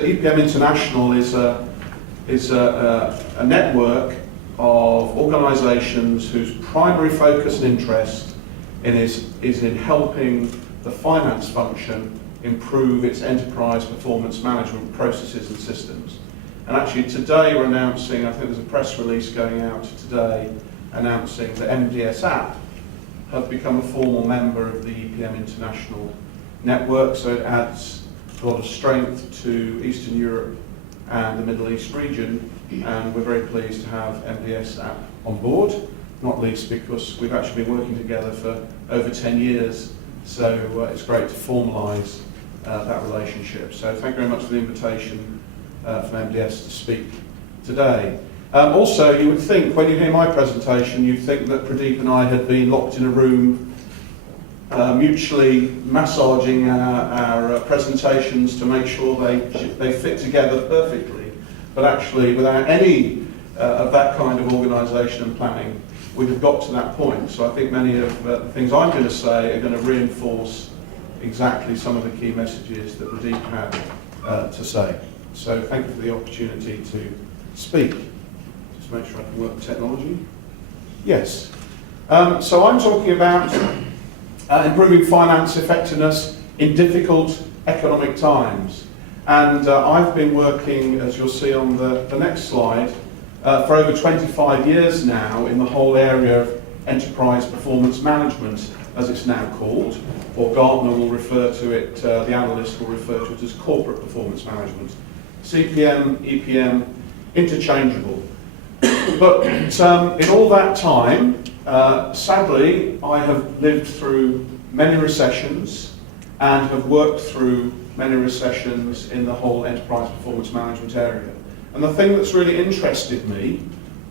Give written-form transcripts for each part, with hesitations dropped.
EPM International is a network of organisations whose primary focus and interest is in helping the finance function improve its enterprise performance management processes and systems. And actually today we're announcing, I think there's a press release going out today announcing that MDS App have become a formal member of the EPM International network, so it adds a lot of strength to Eastern Europe and the Middle East region, and we're very pleased to have MDS App on board, not least because we've actually been working together for over 10 years, so it's great to formalise that relationship. So thank you very much for the invitation from MDS to speak today. Also, you would think, when you hear my presentation, you'd think that Pradeep and I had been locked in a room mutually massaging our presentations to make sure they fit together perfectly. But actually, without any of that kind of organisation and planning, we'd have got to that point. So I think many of the things I'm going to say are going to reinforce exactly some of the key messages that Pradeep had to say. So thank you for the opportunity to speak. Just make sure I can work the technology. Yes. So I'm talking about improving finance effectiveness in difficult economic times. And I've been working, as you'll see on the next slide, for over 25 years now in the whole area of enterprise performance management, as it's now called, or Gartner will refer to it, the analyst will refer to it as corporate performance management. CPM, EPM, interchangeable. But in all that time, sadly, I have lived through many recessions and have worked through many recessions in the whole enterprise performance management area. And the thing that's really interested me,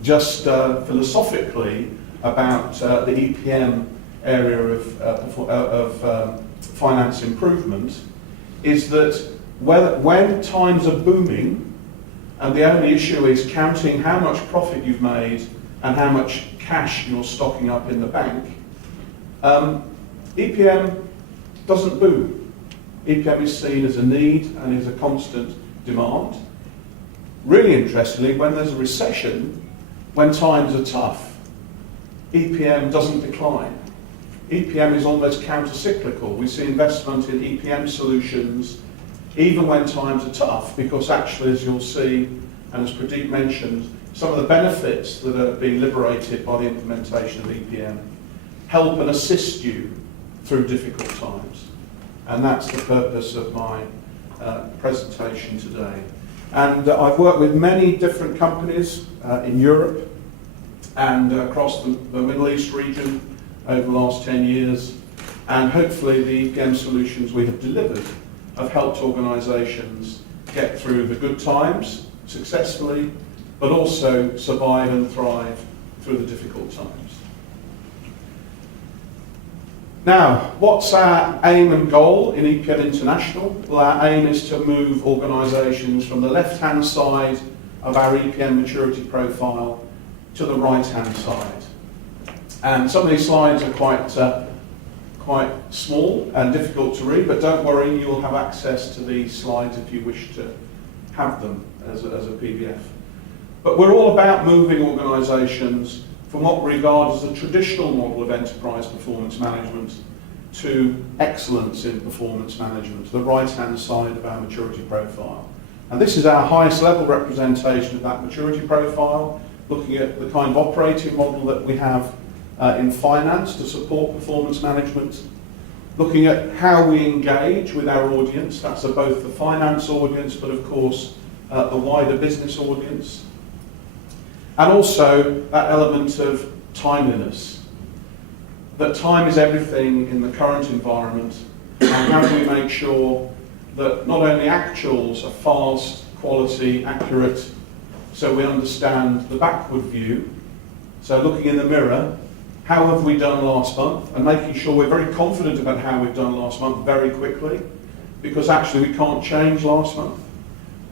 just philosophically, about the EPM area of finance improvement is that when times are booming, and the only issue is counting how much profit you've made and how much cash you're stocking up in the bank, EPM doesn't boom. EPM is seen as a need and is a constant demand. Really interestingly, when there's a recession, when times are tough, EPM doesn't decline. EPM is almost counter-cyclical. We see investment in EPM solutions even when times are tough, because actually, as you'll see, and as Pradeep mentioned, some of the benefits that are being liberated by the implementation of EPM help and assist you through difficult times. And that's the purpose of my presentation today. And I've worked with many different companies in Europe and across the Middle East region over the last 10 years. And hopefully the EPM solutions we have delivered have helped organisations get through the good times successfully, but also survive and thrive through the difficult times. Now, what's our aim and goal in EPM International? Well, our aim is to move organisations from the left-hand side of our EPM maturity profile to the right-hand side. And some of these slides are quite small and difficult to read, but don't worry, you'll have access to these slides if you wish to have them as a PDF. But we're all about moving organisations from what we regard as the traditional model of enterprise performance management to excellence in performance management, the right-hand side of our maturity profile. And this is our highest level representation of that maturity profile, looking at the kind of operating model that we have in finance to support performance management, looking at how we engage with our audience, that's both the finance audience, but of course the wider business audience, and also that element of timeliness, that time is everything in the current environment, and how do we make sure that not only actuals are fast, quality, accurate, so we understand the backward view, so looking in the mirror, how have we done last month, and making sure we're very confident about how we've done last month very quickly, because actually we can't change last month.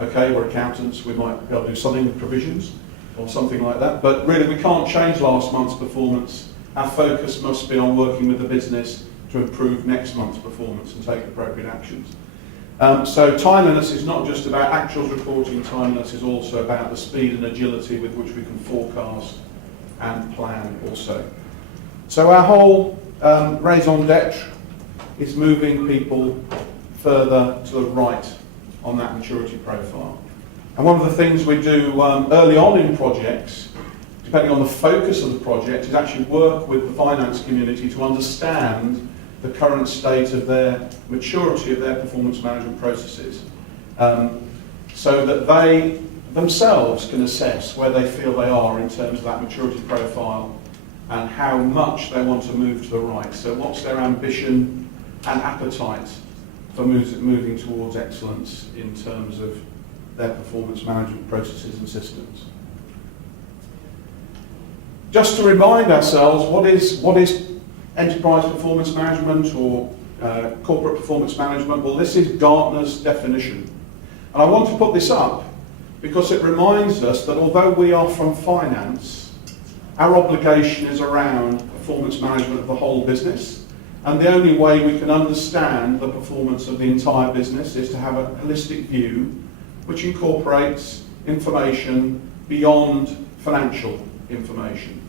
Okay, we're accountants, we might be able to do something with provisions or something like that, but really we can't change last month's performance. Our focus must be on working with the business to improve next month's performance and take appropriate actions. So timeliness is not just about actuals reporting, timeliness is also about the speed and agility with which we can forecast and plan also. So our whole raison d'etre is moving people further to the right on that maturity profile. And one of the things we do early on in projects, depending on the focus of the project, is actually work with the finance community to understand the current state of their maturity of their performance management processes, so that they themselves can assess where they feel they are in terms of that maturity profile and how much they want to move to the right. So what's their ambition and appetite for moving towards excellence in terms of their performance management processes and systems. Just to remind ourselves, what is enterprise performance management or corporate performance management? Well, this is Gartner's definition. And I want to put this up because it reminds us that although we are from finance, our obligation is around performance management of the whole business. And the only way we can understand the performance of the entire business is to have a holistic view which incorporates information beyond financial information.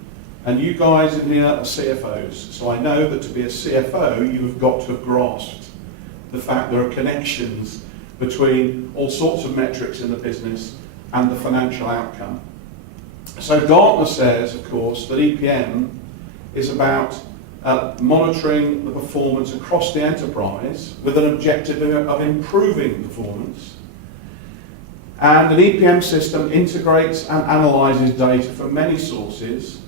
And you guys in here are CFOs, so I know that to be a CFO you have got to have grasped the fact there are connections between all sorts of metrics in the business and the financial outcome. So Gartner says, of course, that EPM is about monitoring the performance across the enterprise with an objective of improving performance. And an EPM system integrates and analyses data from many sources.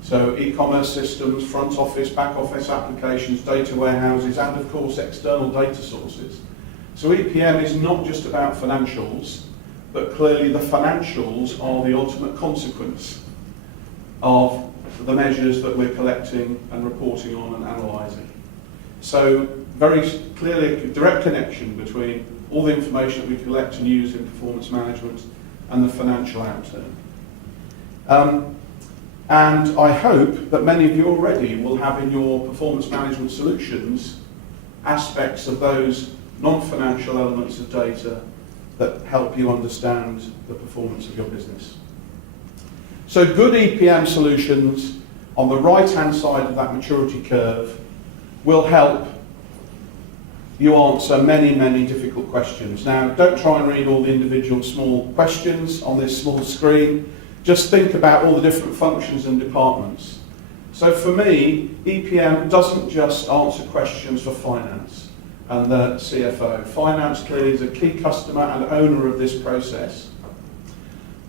So e-commerce systems, front office, back office applications, data warehouses, and of course external data sources. So EPM is not just about financials, but clearly the financials are the ultimate consequence of the measures that we're collecting and reporting on and analysing. So very clearly a direct connection between all the information that we collect and use in performance management and the financial outturn. And I hope that many of you already will have in your performance management solutions aspects of those non-financial elements of data that help you understand the performance of your business. So good EPM solutions on the right-hand side of that maturity curve will help you answer many, many difficult questions. Now, don't try and read all the individual small questions on this small screen. Just think about all the different functions and departments. So for me, EPM doesn't just answer questions for finance and the CFO. Finance clearly is a key customer and owner of this process.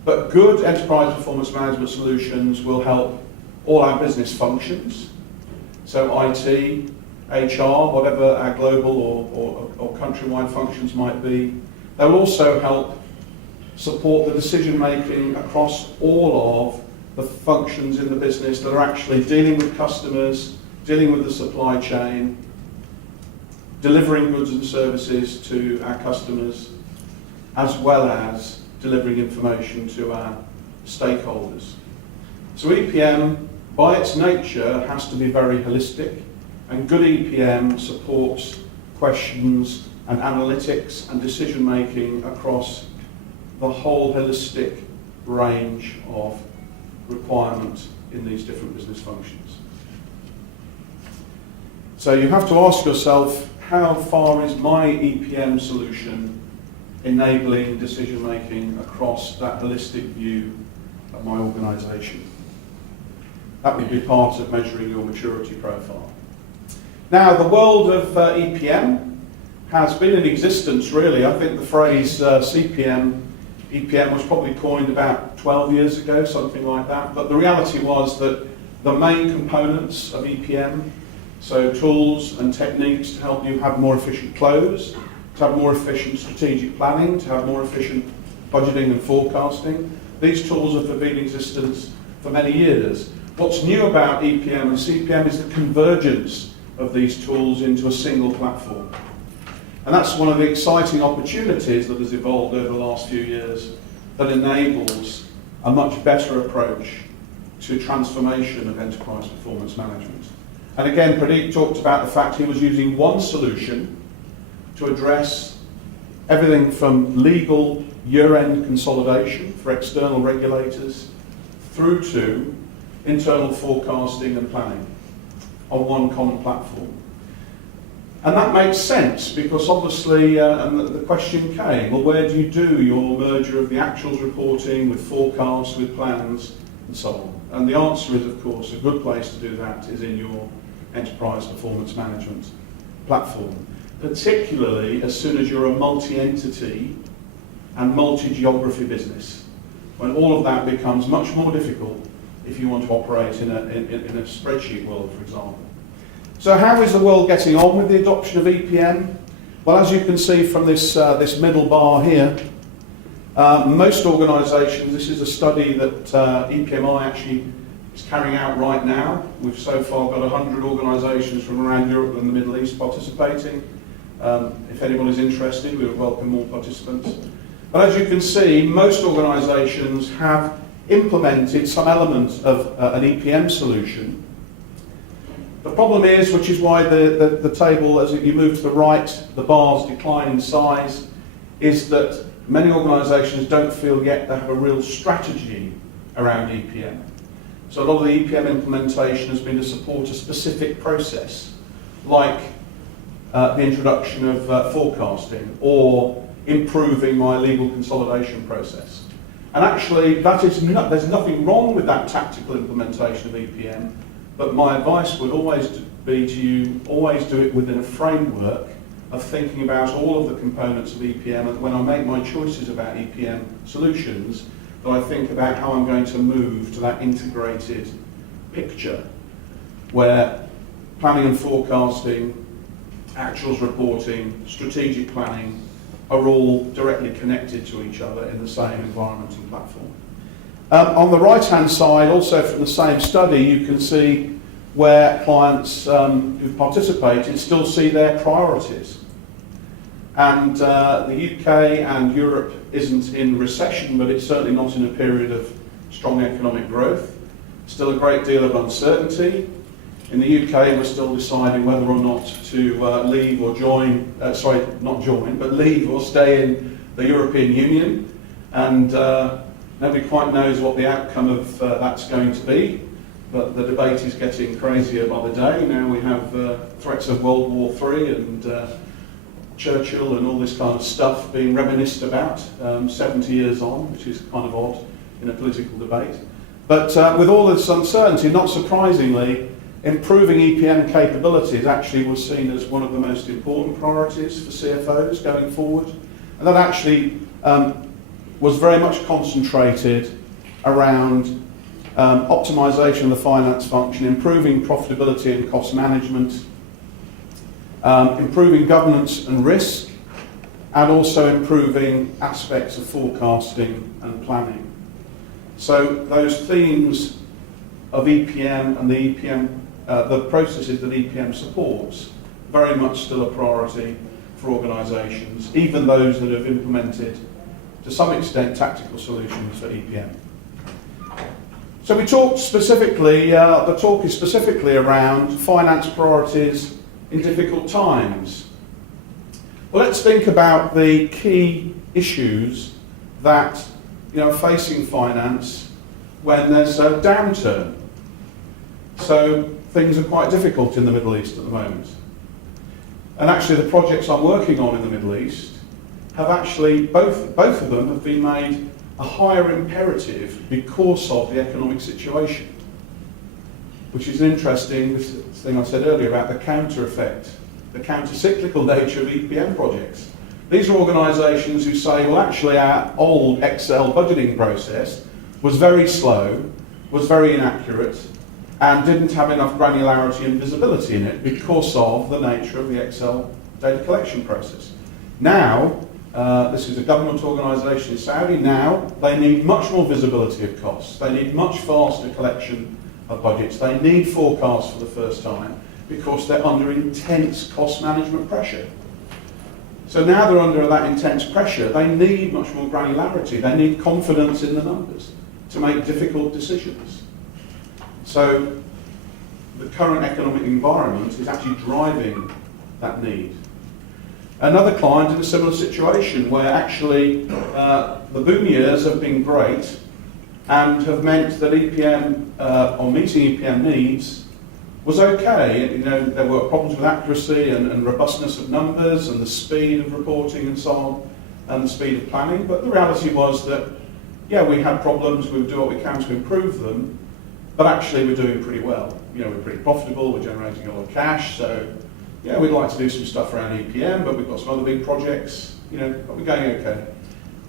But good enterprise performance management solutions will help all our business functions. So IT, HR, whatever our global or countrywide functions might be. They will also help support the decision making across all of the functions in the business that are actually dealing with customers, dealing with the supply chain, delivering goods and services to our customers, as well as delivering information to our stakeholders. So EPM, by its nature, has to be very holistic, and good EPM supports questions and analytics and decision making across the whole holistic range of requirements in these different business functions. So you have to ask yourself, how far is my EPM solution enabling decision making across that holistic view of my organisation? That would be part of measuring your maturity profile. Now, the world of EPM has been in existence really. I think the phrase EPM was probably coined about 12 years ago, something like that. But the reality was that the main components of EPM, so tools and techniques to help you have more efficient close, to have more efficient strategic planning, to have more efficient budgeting and forecasting, these tools have been in existence for many years. What's new about EPM and CPM is the convergence of these tools into a single platform. And that's one of the exciting opportunities that has evolved over the last few years that enables a much better approach to transformation of enterprise performance management. And again, Pradeep talked about the fact he was using one solution to address everything from legal year-end consolidation for external regulators through to internal forecasting and planning on one common platform. And that makes sense because obviously, and the question came, well, where do you do your merger of the actuals reporting with forecasts, with plans, and so on? And the answer is, of course, a good place to do that is in your enterprise performance management platform, particularly as soon as you're a multi-entity and multi-geography business, when all of that becomes much more difficult if you want to operate in a spreadsheet world, for example. So how is the world getting on with the adoption of EPM? Well, as you can see from this middle bar here, most organisations, this is a study that EPMI actually is carrying out right now. We've so far got 100 organisations from around Europe and the Middle East participating. If anybody's interested, we would welcome more participants. But as you can see, most organisations have implemented some element of an EPM solution. The problem is, which is why the table, as you move to the right, the bars decline in size, is that many organisations don't feel yet they have a real strategy around EPM. So a lot of the EPM implementation has been to support a specific process, like the introduction of forecasting or improving my legal consolidation process. And actually, there's nothing wrong with that tactical implementation of EPM, but my advice would always be to you, always do it within a framework of thinking about all of the components of EPM, and when I make my choices about EPM solutions, that I think about how I'm going to move to that integrated picture where planning and forecasting, actuals reporting, strategic planning are all directly connected to each other in the same environment and platform. On the right-hand side, also from the same study, you can see where clients who've participated still see their priorities. And the UK and Europe isn't in recession, but it's certainly not in a period of strong economic growth. Still a great deal of uncertainty. In the UK, we're still deciding whether or not to leave or join, leave or stay in the European Union. And nobody quite knows what the outcome of that's going to be, but the debate is getting crazier by the day. Now we have threats of World War III and Churchill and all this kind of stuff being reminisced about 70 years on, which is kind of odd in a political debate. But with all this uncertainty, not surprisingly, improving EPM capabilities actually was seen as one of the most important priorities for CFOs going forward. And that actually was very much concentrated around optimization of the finance function, improving profitability and cost management, improving governance and risk, and also improving aspects of forecasting and planning. So those themes of EPM and the processes that EPM supports, very much still a priority for organisations, even those that have implemented, to some extent, tactical solutions for EPM. So we talked specifically, the talk is specifically around finance priorities in difficult times. Well, let's think about the key issues that are facing finance when there's a downturn. So things are quite difficult in the Middle East at the moment. And actually the projects I'm working on in the Middle East have actually, both of them have been made a higher imperative because of the economic situation, which is an interesting thing I said earlier about the counter effect, the counter-cyclical nature of EPM projects. These are organisations who say, well, actually our old Excel budgeting process was very slow, was very inaccurate, and didn't have enough granularity and visibility in it because of the nature of the Excel data collection process. Now, this is a government organisation in Saudi, now they need much more visibility of costs, they need much faster collection of budgets, they need forecasts for the first time because they're under intense cost management pressure. So now they're under that intense pressure, they need much more granularity, they need confidence in the numbers to make difficult decisions. So the current economic environment is actually driving that need. Another client in a similar situation where actually the boom years have been great and have meant that EPM, or meeting EPM needs, was okay. You know, there were problems with accuracy and robustness of numbers and the speed of reporting and so on, and the speed of planning. But the reality was that, yeah, we had problems, we would do what we can to improve them, but actually we're doing pretty well. You know, we're pretty profitable, we're generating a lot of cash, so yeah, we'd like to do some stuff around EPM, but we've got some other big projects, you know, but we're going okay.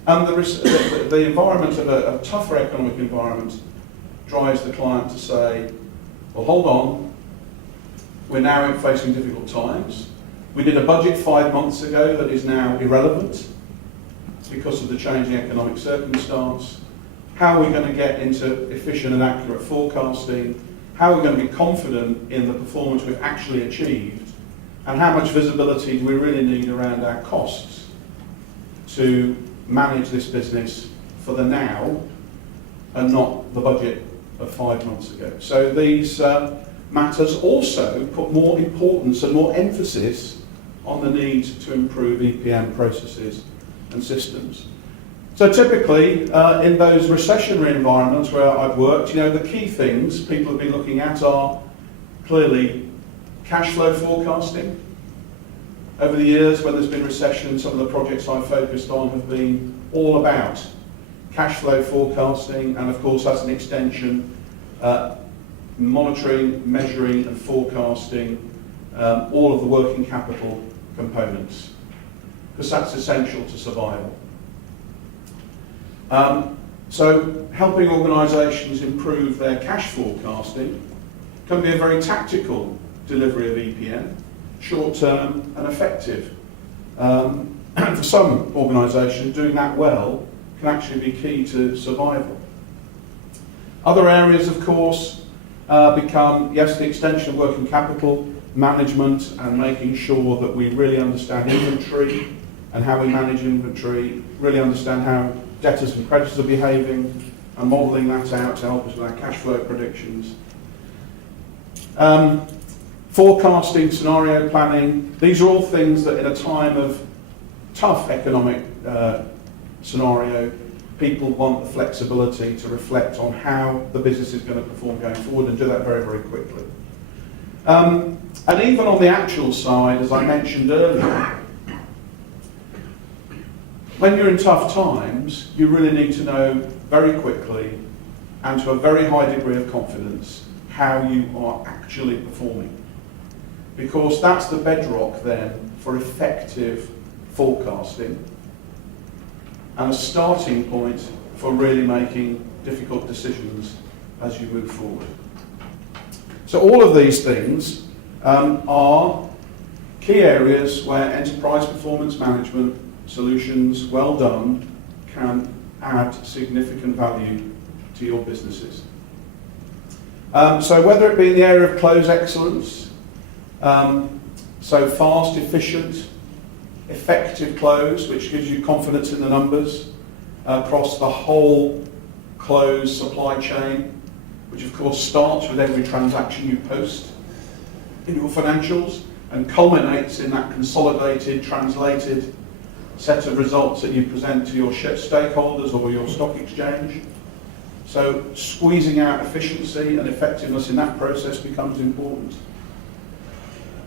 And the environment of a tougher economic environment drives the client to say, well, hold on, we're now facing difficult times. We did a budget 5 months ago that is now irrelevant because of the changing economic circumstance. How are we going to get into efficient and accurate forecasting? How are we going to be confident in the performance we've actually achieved? And how much visibility do we really need around our costs to manage this business for the now and not the budget of 5 months ago? So these matters also put more importance and more emphasis on the need to improve EPM processes and systems. So typically, in those recessionary environments where I've worked, you know, the key things people have been looking at are clearly cash flow forecasting. Over the years, when there's been recession, some of the projects I've focused on have been all about cash flow forecasting, and of course, as an extension, monitoring, measuring, and forecasting all of the working capital components, because that's essential to survival. So helping organisations improve their cash forecasting can be a very tactical delivery of EPM, short-term and effective. And for some organisations, doing that well can actually be key to survival. Other areas, of course, become, yes, the extension of working capital management and making sure that we really understand inventory and how we manage inventory, really understand how debtors and creditors are behaving, and modelling that out to help us with our cash flow predictions. Forecasting, scenario planning, these are all things that in a time of tough economic scenario, people want the flexibility to reflect on how the business is going to perform going forward and do that very, very quickly. And even on the actual side, as I mentioned earlier, when you're in tough times, you really need to know very quickly and to a very high degree of confidence how you are actually performing. Because that's the bedrock then for effective forecasting and a starting point for really making difficult decisions as you move forward. So all of these things are key areas where enterprise performance management solutions, well done, can add significant value to your businesses. So whether it be in the area of close excellence, so fast, efficient, effective close, which gives you confidence in the numbers across the whole close supply chain, which of course starts with every transaction you post in your financials and culminates in that consolidated, translated set of results that you present to your stakeholders or your stock exchange. So squeezing out efficiency and effectiveness in that process becomes important.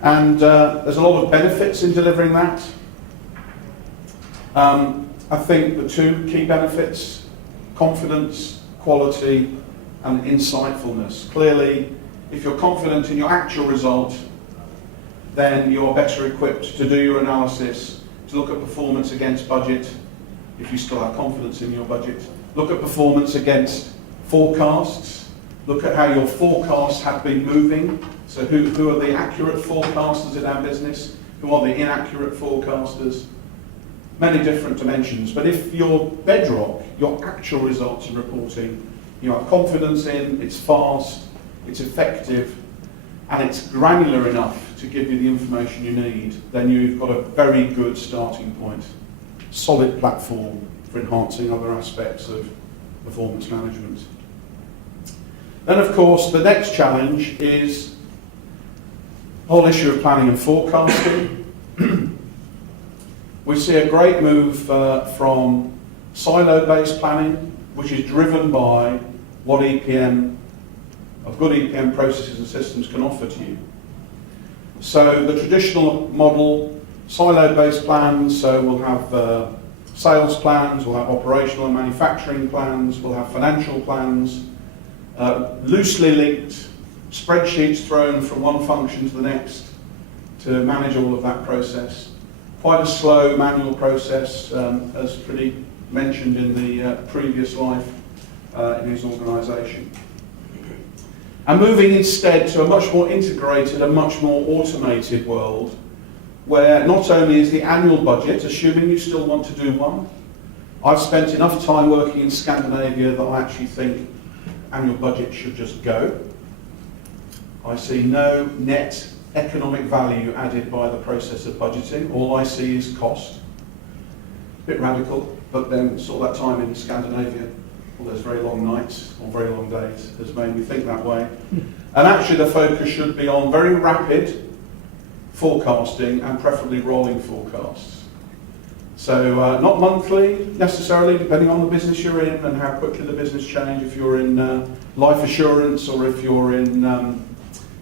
And there's a lot of benefits in delivering that. I think the two key benefits, confidence, quality, and insightfulness. Clearly, if you're confident in your actual result, then you're better equipped to do your analysis, to look at performance against budget, if you still have confidence in your budget. Look at performance against forecasts. Look at how your forecasts have been moving. So who are the accurate forecasters in our business? Who are the inaccurate forecasters? Many different dimensions. But if your bedrock, your actual results and reporting, you have confidence in, it's fast, it's effective, and it's granular enough to give you the information you need, then you've got a very good starting point, solid platform for enhancing other aspects of performance management. Then of course the next challenge is the whole issue of planning and forecasting. We see a great move from silo-based planning, which is driven by what good EPM processes and systems can offer to you. So the traditional model, silo-based plans, so we'll have sales plans, we'll have operational and manufacturing plans, we'll have financial plans, loosely linked spreadsheets thrown from one function to the next to manage all of that process. Quite a slow manual process, as Pretty mentioned in the previous life in his organisation. And moving instead to a much more integrated and much more automated world, where not only is the annual budget, assuming you still want to do one, I've spent enough time working in Scandinavia that I actually think annual budget should just go. I see no net economic value added by the process of budgeting. All I see is cost. A bit radical, but then sort of that time in Scandinavia, all those very long nights or very long days has made me think that way. And actually the focus should be on very rapid forecasting and preferably rolling forecasts. So not monthly necessarily, depending on the business you're in and how quickly the business changes. If you're in life assurance or if you're in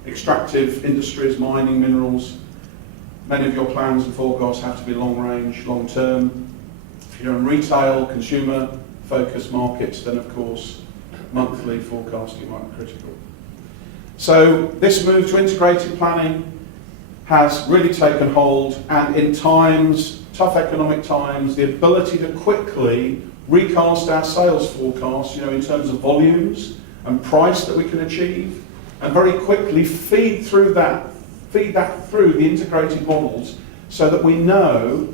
extractive industries, mining, minerals, many of your plans and forecasts have to be long range, long term. If you're in retail, consumer focused markets, then of course monthly forecasting might be critical. So this move to integrated planning has really taken hold, and in times, tough economic times, the ability to quickly recast our sales forecasts, in terms of volumes and price that we can achieve, and very quickly feed that through the integrated models so that we know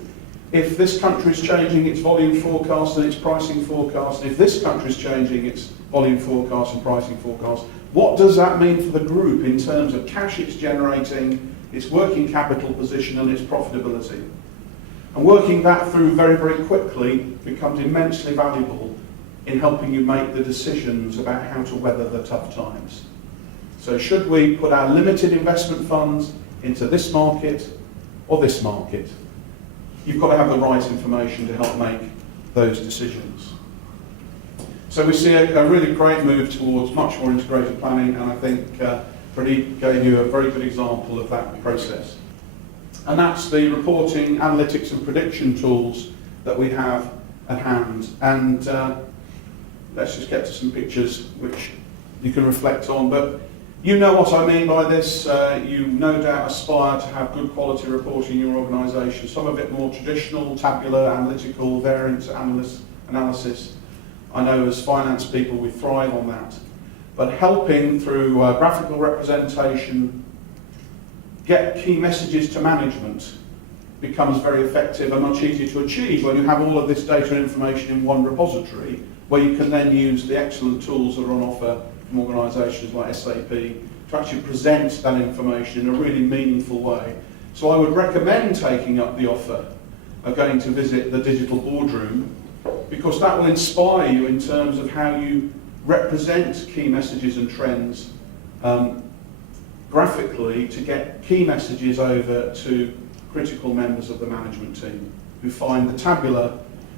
if this country is changing its volume forecast and its pricing forecast, and if this country is changing its volume forecast and pricing forecast, what does that mean for the group in terms of cash it's generating, its working capital position and its profitability? And working that through very, very quickly becomes immensely valuable in helping you make the decisions about how to weather the tough times. So should we put our limited investment funds into this market or this market? You've got to have the right information to help make those decisions. So we see a really great move towards much more integrated planning, and I think Pretty gave you a very good example of that process. And that's the reporting, analytics and prediction tools that we have at hand. And let's just get to some pictures which you can reflect on. But you know what I mean by this. You no doubt aspire to have good quality reporting in your organisation, some of it more traditional, tabular, analytical, variance analysis. I know as finance people we thrive on that. But helping through graphical representation get key messages to management becomes very effective and much easier to achieve when you have all of this data and information in one repository, where you can then use the excellent tools that are on offer from organisations like SAP to actually present that information in a really meaningful way. So I would recommend taking up the offer of going to visit the digital boardroom, because that will inspire you in terms of how you represent key messages and trends graphically to get key messages over to critical members of the management team who find the tabular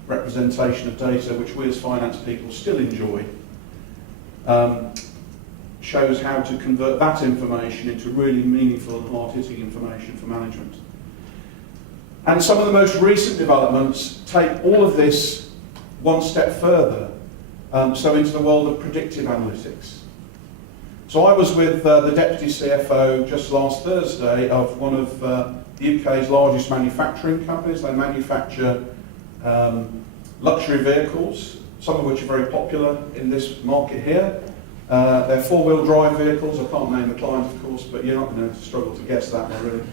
representation of data, which we as finance people still enjoy, shows how to convert that information into really meaningful and hard-hitting information for management. And some of the most recent developments take all of this one step further, so into the world of predictive analytics. So I was with the Deputy CFO just last Thursday of one of the UK's largest manufacturing companies. They manufacture luxury vehicles, some of which are very popular in this market here. They're four-wheel drive vehicles. I can't name the client, of course, but you're not going to struggle to guess that now, really.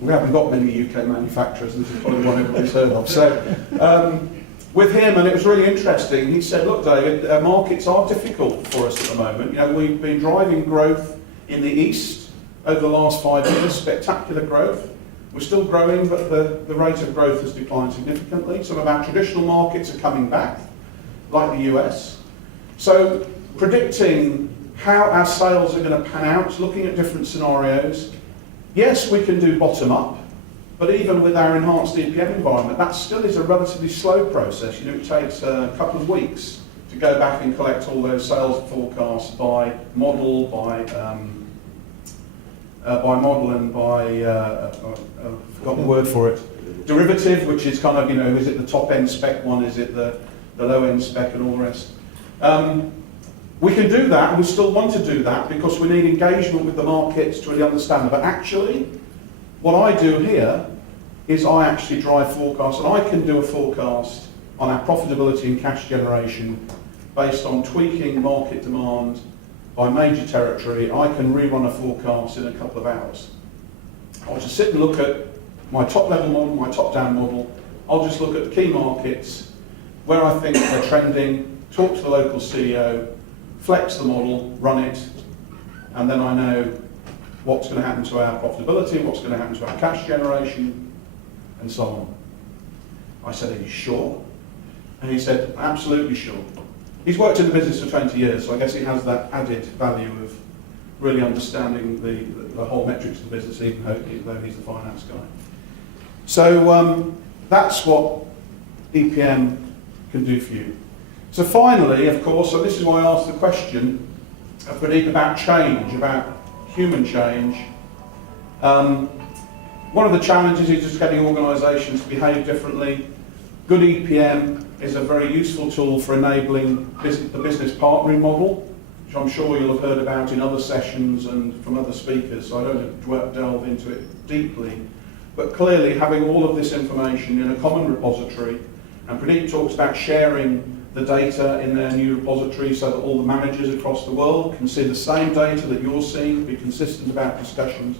We haven't got many UK manufacturers, and this is probably one everybody's heard of. So, with him, and it was really interesting, he said, look, David, markets are difficult for us at the moment. We've been driving growth in the East over the last 5 years, spectacular growth. We're still growing, but the rate of growth has declined significantly. Some of our traditional markets are coming back, like the US. So predicting how our sales are going to pan out, looking at different scenarios. Yes, we can do bottom-up. But even with our enhanced EPM environment, that still is a relatively slow process. You know, it takes a couple of weeks to go back and collect all those sales forecasts by model, by model and by, I've forgotten the word for it, derivative, which is kind of, you know, is it the top end spec one, is it the low end spec and all the rest. We can do that, and we still want to do that because we need engagement with the markets to really understand. But actually, what I do here is I actually drive forecasts, and I can do a forecast on our profitability and cash generation based on tweaking market demand by major territory. I can rerun a forecast in a couple of hours. I'll just sit and look at my top level model, my top down model. I'll just look at the key markets, where I think they're trending, talk to the local CEO, flex the model, run it, and then I know what's going to happen to our profitability, what's going to happen to our cash generation, and so on. I said, are you sure? And he said, absolutely sure. He's worked in the business for 20 years, so I guess he has that added value of really understanding the whole metrics of the business, even though he's the finance guy. So that's what EPM can do for you. So finally, of course, so this is why I asked the question, Pradeep, about change, about human change. One of the challenges is just getting organisations to behave differently. Good EPM is a very useful tool for enabling the business partnering model, which I'm sure you'll have heard about in other sessions and from other speakers, so I don't delve into it deeply. But clearly, having all of this information in a common repository, and Pradeep talks about sharing the data in their new repository so that all the managers across the world can see the same data that you're seeing, be consistent about discussions.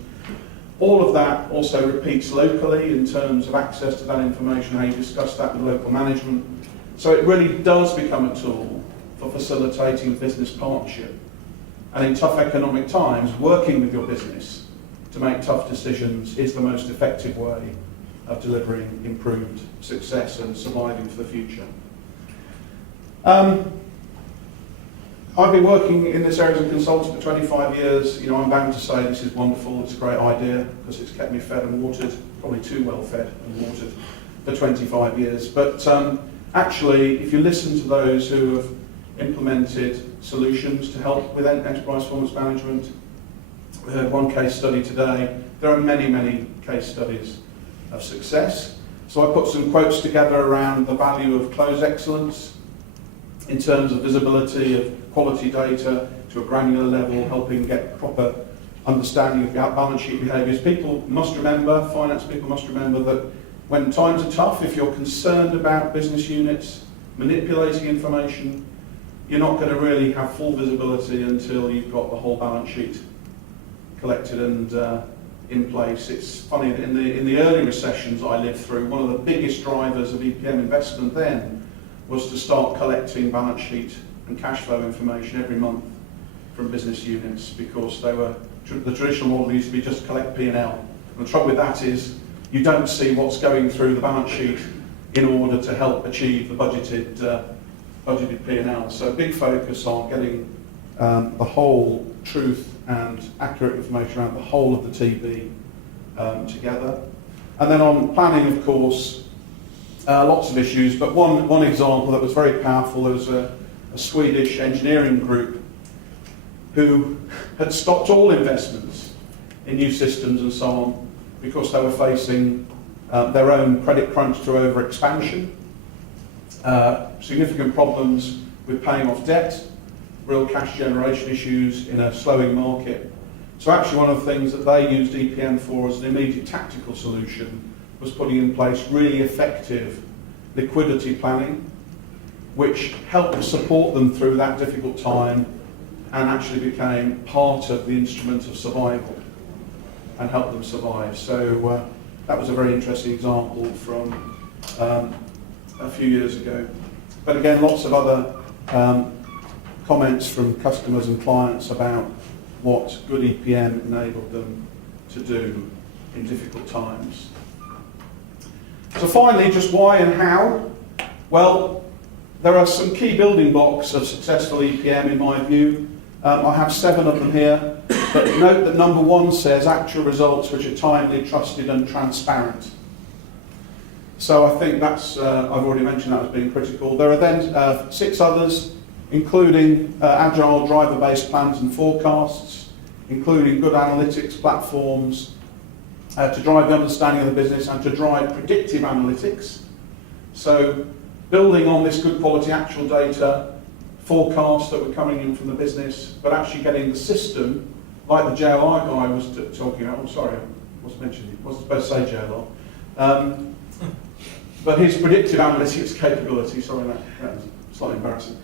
All of that also repeats locally in terms of access to that information, how you discuss that with local management. So it really does become a tool for facilitating business partnership. And in tough economic times, working with your business to make tough decisions is the most effective way of delivering improved success and surviving for the future. I've been working in this area as a consultant for 25 years. You know, I'm bound to say this is wonderful, it's a great idea, because it's kept me fed and watered, probably too well fed and watered, for 25 years. But actually, if you listen to those who have implemented solutions to help with enterprise performance management, we heard one case study today, there are many, many case studies of success. So I put some quotes together around the value of close excellence, in terms of visibility of quality data to a granular level, helping get proper understanding of balance sheet behaviours. People must remember, finance people must remember that when times are tough, if you're concerned about business units manipulating information, you're not going to really have full visibility until you've got the whole balance sheet collected and in place. It's funny, in the early recessions I lived through, one of the biggest drivers of EPM investment then was to start collecting balance sheet and cash flow information every month from business units, because they were, the traditional model used to be just collect P&L. And the trouble with that is you don't see what's going through the balance sheet in order to help achieve the budgeted P&L. So big focus on getting the whole truth and accurate information around the whole of the TB together. And then on planning, of course, lots of issues, but one example that was very powerful, there was a Swedish engineering group who had stopped all investments in new systems and so on because they were facing their own credit crunch through over-expansion, significant problems with paying off debt, real cash generation issues in a slowing market. So actually one of the things that they used EPM for as an immediate tactical solution was putting in place really effective liquidity planning, which helped support them through that difficult time and actually became part of the instrument of survival and helped them survive. So that was a very interesting example from a few years ago. But again, lots of other comments from customers and clients about what good EPM enabled them to do in difficult times. So finally, just why and how? Well, there are some key building blocks of successful EPM in my view. I have 7 of them here. But note that number 1 says actual results which are timely, trusted and transparent. So I think that's, I've already mentioned that as being critical. There are then 6 others, including agile driver-based plans and forecasts, including good analytics platforms to drive the understanding of the business and to drive predictive analytics. So building on this good quality actual data, forecasts that were coming in from the business, but actually getting the system, like the JLR guy was talking about. Oh, sorry, I wasn't mentioning it. Wasn't supposed to say JLR. But his predictive analytics capability, sorry, that was slightly embarrassing.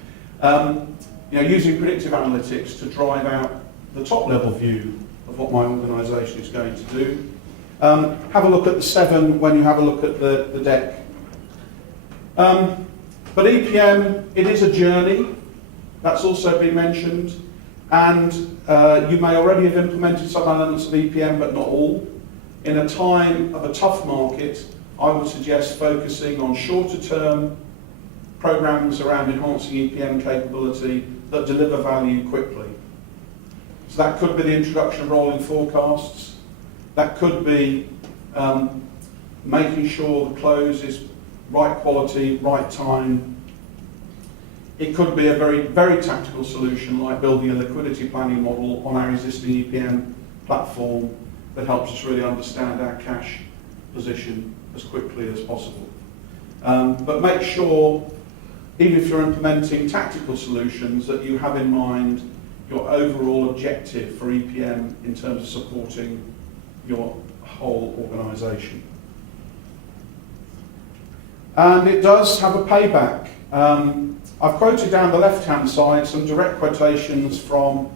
Using predictive analytics to drive out the top level view of what my organisation is going to do. Have a look at the 7 when you have a look at the deck. But EPM, it is a journey. That's also been mentioned. And you may already have implemented some elements of EPM, but not all. In a time of a tough market, I would suggest focusing on shorter term programs around enhancing EPM capability that deliver value quickly. So that could be the introduction of rolling forecasts. That could be making sure the close is right quality, right time. It could be a very, very tactical solution like building a liquidity planning model on our existing EPM platform that helps us really understand our cash position as quickly as possible. But make sure, even if you're implementing tactical solutions, that you have in mind your overall objective for EPM in terms of supporting your whole organisation. And it does have a payback. I've quoted down the left-hand side some direct quotations from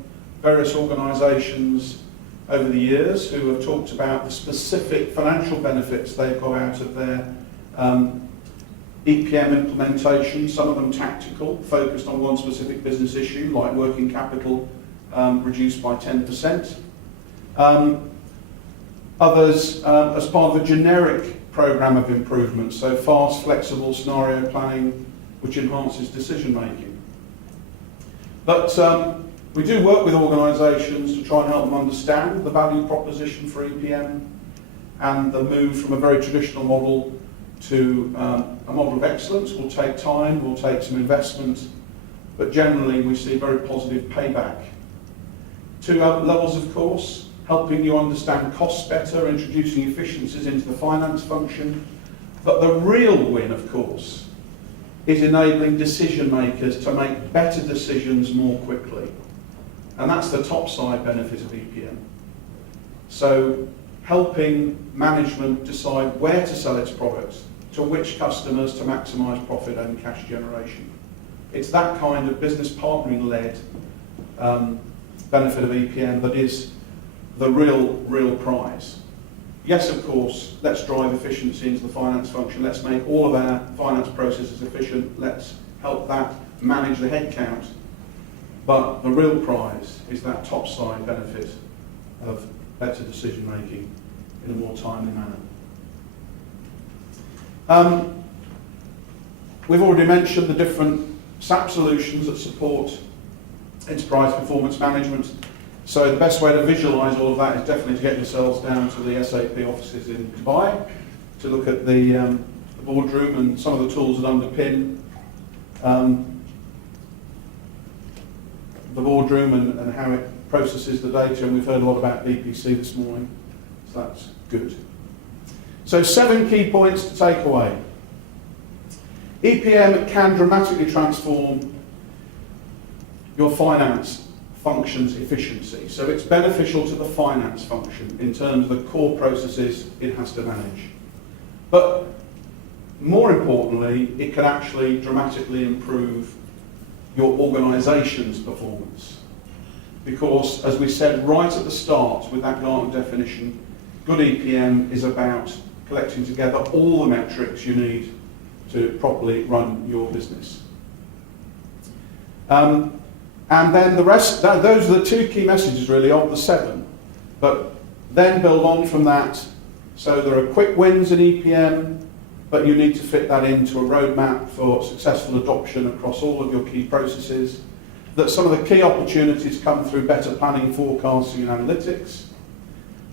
various organisations over the years who have talked about the specific financial benefits they've got out of their EPM implementation, some of them tactical, focused on one specific business issue, like working capital reduced by 10%. Others as part of a generic programme of improvement, so fast, flexible scenario planning, which enhances decision making. But we do work with organisations to try and help them understand the value proposition for EPM and the move from a very traditional model to a model of excellence. Will take time, will take some investment, but generally we see very positive payback. 2 levels, of course, helping you understand costs better, introducing efficiencies into the finance function. But the real win, of course, is enabling decision makers to make better decisions more quickly. And that's the top side benefit of EPM. So helping management decide where to sell its products, to which customers to maximise profit and cash generation. It's that kind of business partnering-led benefit of EPM that is the real prize. Yes, of course, let's drive efficiency into the finance function. Let's make all of our finance processes efficient. Let's help that manage the headcount. But the real prize is that top side benefit of better decision making in a more timely manner. We've already mentioned the different SAP solutions that support enterprise performance management. So the best way to visualise all of that is definitely to get yourselves down to the SAP offices in Dubai to look at the boardroom and some of the tools that underpin the boardroom and how it processes the data. And we've heard a lot about BPC this morning, so that's good. So 7 key points to take away. EPM can dramatically transform your finance function's efficiency. So it's beneficial to the finance function in terms of the core processes it has to manage. But more importantly, it can actually dramatically improve your organisation's performance. Because, as we said right at the start with that Gartner definition, good EPM is about collecting together all the metrics you need to properly run your business. And then the rest, those are the 2 key messages really of the 7. But then build on from that. So there are quick wins in EPM, but you need to fit that into a roadmap for successful adoption across all of your key processes. that some of the key opportunities come through better planning, forecasting and analytics.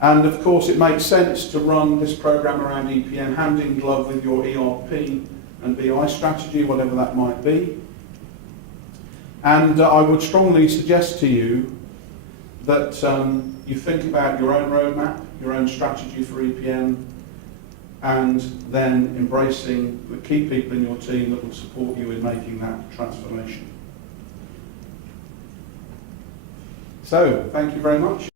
And of course it makes sense to run this programme around EPM hand in glove with your ERP and BI strategy, whatever that might be. And I would strongly suggest to you that you think about your own roadmap, your own strategy for EPM, and then embracing the key people in your team that will support you in making that transformation. So, thank you very much.